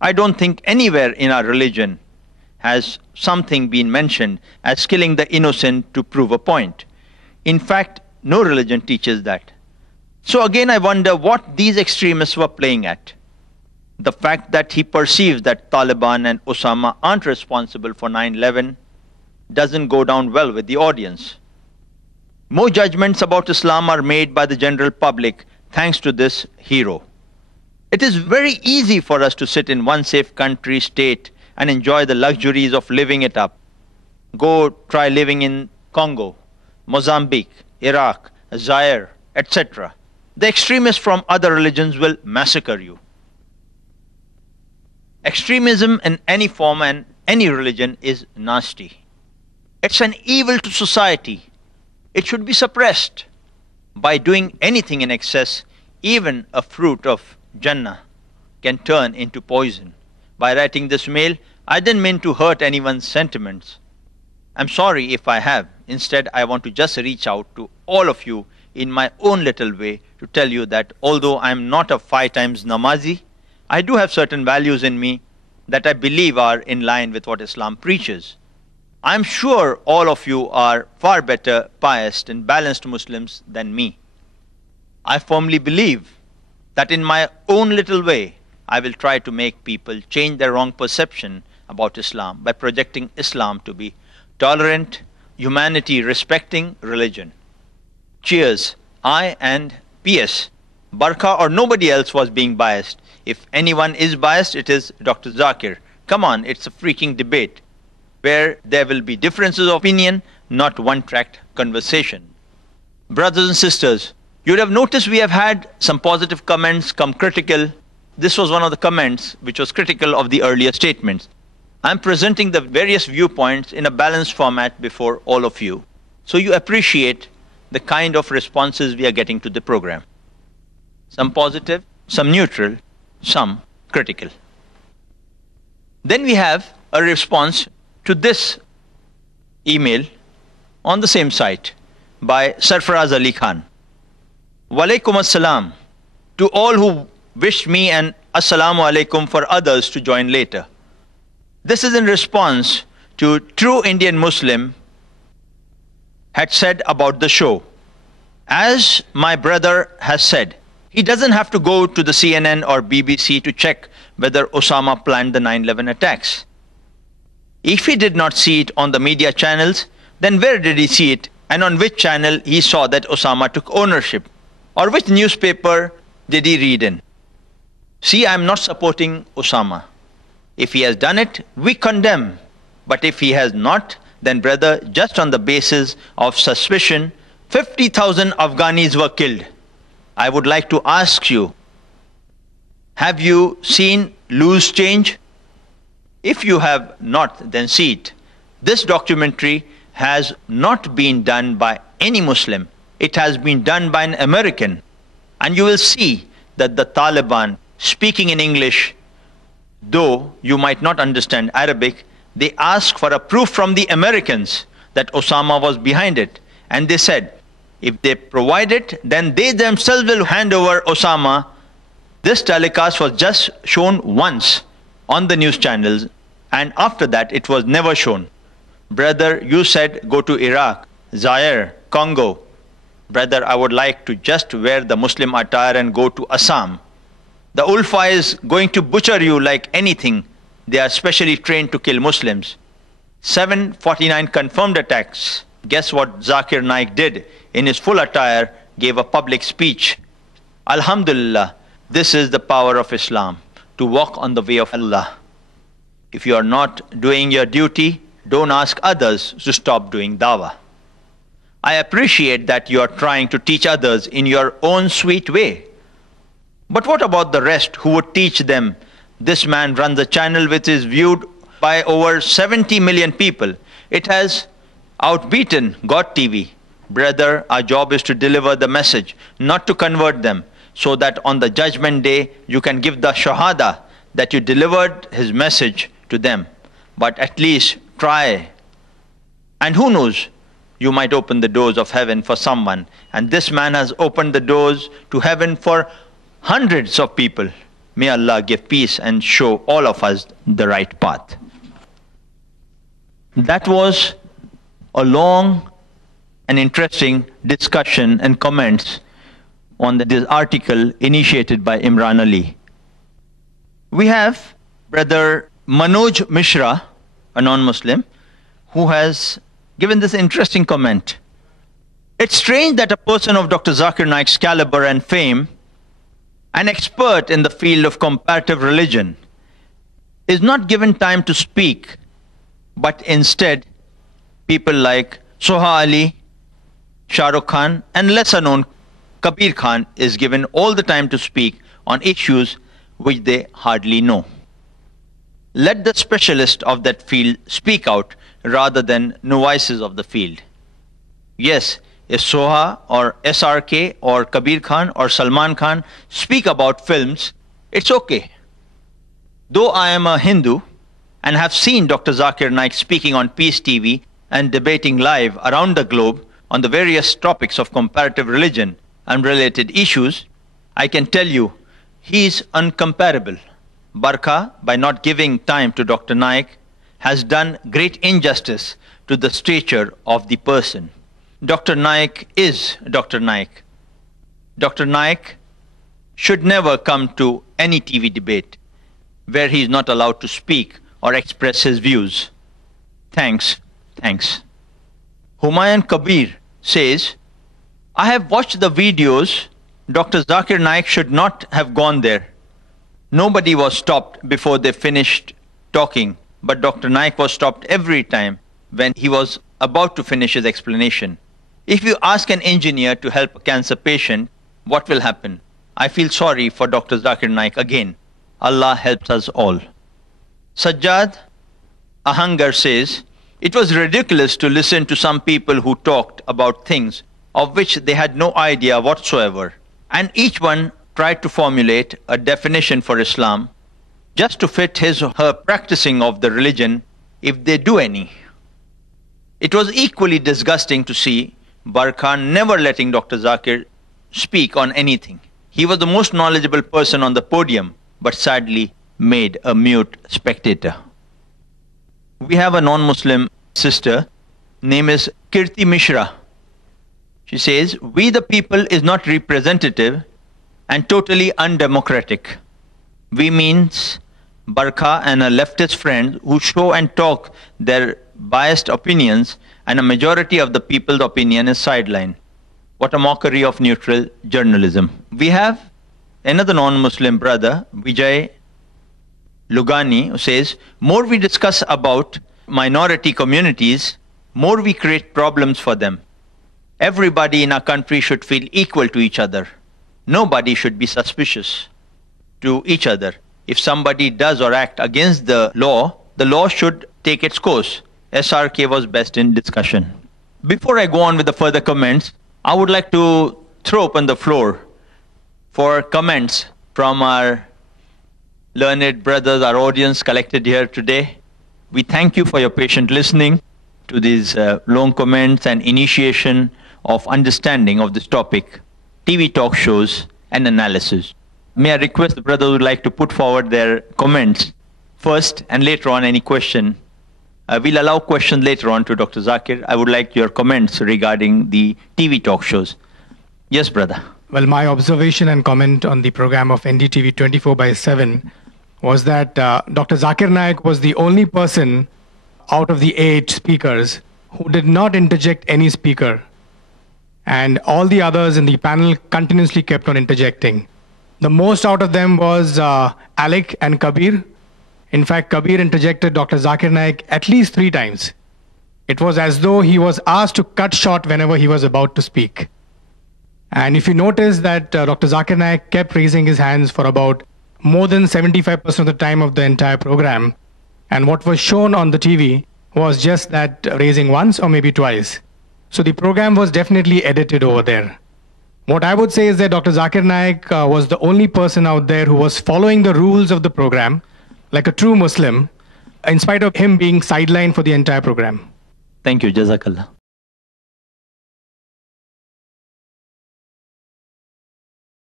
I don't think anywhere in our religion has something been mentioned as killing the innocent to prove a point. In fact, no religion teaches that. So again, I wonder what these extremists were playing at. The fact that he perceives that Taliban and Osama aren't responsible for 9/11 doesn't go down well with the audience. More judgments about Islam are made by the general public thanks to this hero. It is very easy for us to sit in one safe country, state, and enjoy the luxuries of living it up. Go try living in Congo, Mozambique, Iraq, Zaire, etc. The extremists from other religions will massacre you. Extremism in any form and any religion is nasty. It's an evil to society. It should be suppressed. By doing anything in excess, even a fruit of Jannah can turn into poison. By writing this mail, I didn't mean to hurt anyone's sentiments. I'm sorry if I have. Instead, I want to just reach out to all of you in my own little way to tell you that although I'm not a 5 times namazi, I do have certain values in me that I believe are in line with what Islam preaches. I'm sure all of you are far better pious and balanced Muslims than me. I firmly believe that in my own little way, I will try to make people change their wrong perception about Islam by projecting Islam to be tolerant, humanity-respecting religion. Cheers. I and P.S. Barkha or nobody else was being biased. If anyone is biased, it is Dr. Zakir. Come on, it's a freaking debate where there will be differences of opinion, not one-tracked conversation. Brothers and sisters, you would have noticed we have had some positive comments, some critical. This was one of the comments which was critical of the earlier statements. I'm presenting the various viewpoints in a balanced format before all of you, so you appreciate the kind of responses we are getting to the program. Some positive, some neutral, some critical. Then we have a response to this email on the same site by Sarfaraz Ali Khan. Walaikum assalam to all who wished me, and assalamu alaikum for others to join later. This is in response to True Indian Muslim had said about the show. As my brother has said, he doesn't have to go to the CNN or BBC to check whether Osama planned the 9/11 attacks. If he did not see it on the media channels, then where did he see it, and on which channel he saw that Osama took ownership, or which newspaper did he read in? See, I'm not supporting Osama. If he has done it, we condemn. But if he has not, then brother, just on the basis of suspicion, 50,000 Afghanis were killed. I would like to ask you, have you seen Loose Change? If you have not, then see it. This documentary has not been done by any Muslim. It has been done by an American. And you will see that the Taliban, speaking in English, though you might not understand Arabic, they asked for a proof from the Americans that Osama was behind it. And they said, if they provide it, then they themselves will hand over Osama. This telecast was just shown once on the news channels, and after that it was never shown. Brother, you said go to Iraq, Zaire, Congo. Brother, I would like to just wear the Muslim attire and go to Assam. The Ulfa is going to butcher you like anything. They are specially trained to kill Muslims. 749 confirmed attacks. Guess what Zakir Naik did? In his full attire, gave a public speech. Alhamdulillah, this is the power of Islam, to walk on the way of Allah. If you are not doing your duty, don't ask others to stop doing dawah. I appreciate that you are trying to teach others in your own sweet way. But what about the rest who would teach them? This man runs a channel which is viewed by over 70 million people. It has outbeaten God TV. Brother, our job is to deliver the message, not to convert them, so that on the judgment day you can give the shahada that you delivered his message to them. But at least try. And who knows, you might open the doors of heaven for someone. And this man has opened the doors to heaven for hundreds of people, May Allah give peace and show all of us the right path. That was a long and interesting discussion and comments on this article initiated by Imran Ali. We have Brother Manoj Mishra, a non-Muslim, who has given this interesting comment. It's strange that a person of Dr. Zakir Naik's caliber and fame, an expert in the field of comparative religion, is not given time to speak, but instead people like Soha Ali, Shahrukh Khan, and lesser known Kabir Khan is given all the time to speak on issues which they hardly know. Let the specialist of that field speak out rather than novices of the field. Yes, if Soha or SRK or Kabir Khan or Salman Khan speak about films, it's okay. Though I am a Hindu and have seen Dr. Zakir Naik speaking on Peace TV and debating live around the globe on the various topics of comparative religion and related issues, I can tell you he is uncomparable. Barkha, by not giving time to Dr. Naik, has done great injustice to the stature of the person. Dr. Naik is Dr. Naik. Dr. Naik should never come to any TV debate where he is not allowed to speak or express his views. Thanks. Humayun Kabir says, I have watched the videos. Dr. Zakir Naik should not have gone there. Nobody was stopped before they finished talking, but Dr. Naik was stopped every time when he was about to finish his explanation. If you ask an engineer to help a cancer patient, what will happen? I feel sorry for Dr. Zakir Naik again. Allah helps us all. Sajjad Ahangar says, it was ridiculous to listen to some people who talked about things of which they had no idea whatsoever, and each one tried to formulate a definition for Islam just to fit his or her practicing of the religion, if they do any. It was equally disgusting to see Barkha never letting Dr. Zakir speak on anything. He was the most knowledgeable person on the podium, but sadly made a mute spectator. We have a non-Muslim sister, name is Kirti Mishra. She says, we the people is not representative and totally undemocratic. We means Barkha and her leftist friends who show and talk their biased opinions, and a majority of the people's opinion is sidelined. What a mockery of neutral journalism. We have another non-Muslim brother, Vijay Lugani, who says, more we discuss about minority communities, more we create problems for them. Everybody in our country should feel equal to each other. Nobody should be suspicious to each other. If somebody does or act against the law should take its course. SRK was best in discussion. Before I go on with the further comments, I would like to throw open the floor for comments from our learned brothers, our audience collected here today. We thank you for your patient listening to these long comments and initiation of understanding of this topic, TV talk shows and analysis. May I request the brothers who would like to put forward their comments first, and later on any question. We'll allow questions later on to Dr. Zakir. I would like your comments regarding the TV talk shows. Yes, brother. Well, my observation and comment on the program of NDTV 24/7 was that Dr. Zakir Naik was the only person out of the 8 speakers who did not interject any speaker. And all the others in the panel continuously kept on interjecting. The most out of them was Alec and Kabir. In fact, Kabir interjected Dr. Zakir Naik at least 3 times. It was as though he was asked to cut short whenever he was about to speak. And if you notice that Dr. Zakir Naik kept raising his hands for about more than 75% of the time of the entire program, and what was shown on the TV was just that raising once or maybe twice. So the program was definitely edited over there. What I would say is that Dr. Zakir Naik was the only person out there who was following the rules of the program like a true Muslim, in spite of him being sidelined for the entire program. Thank you. Jazakallah.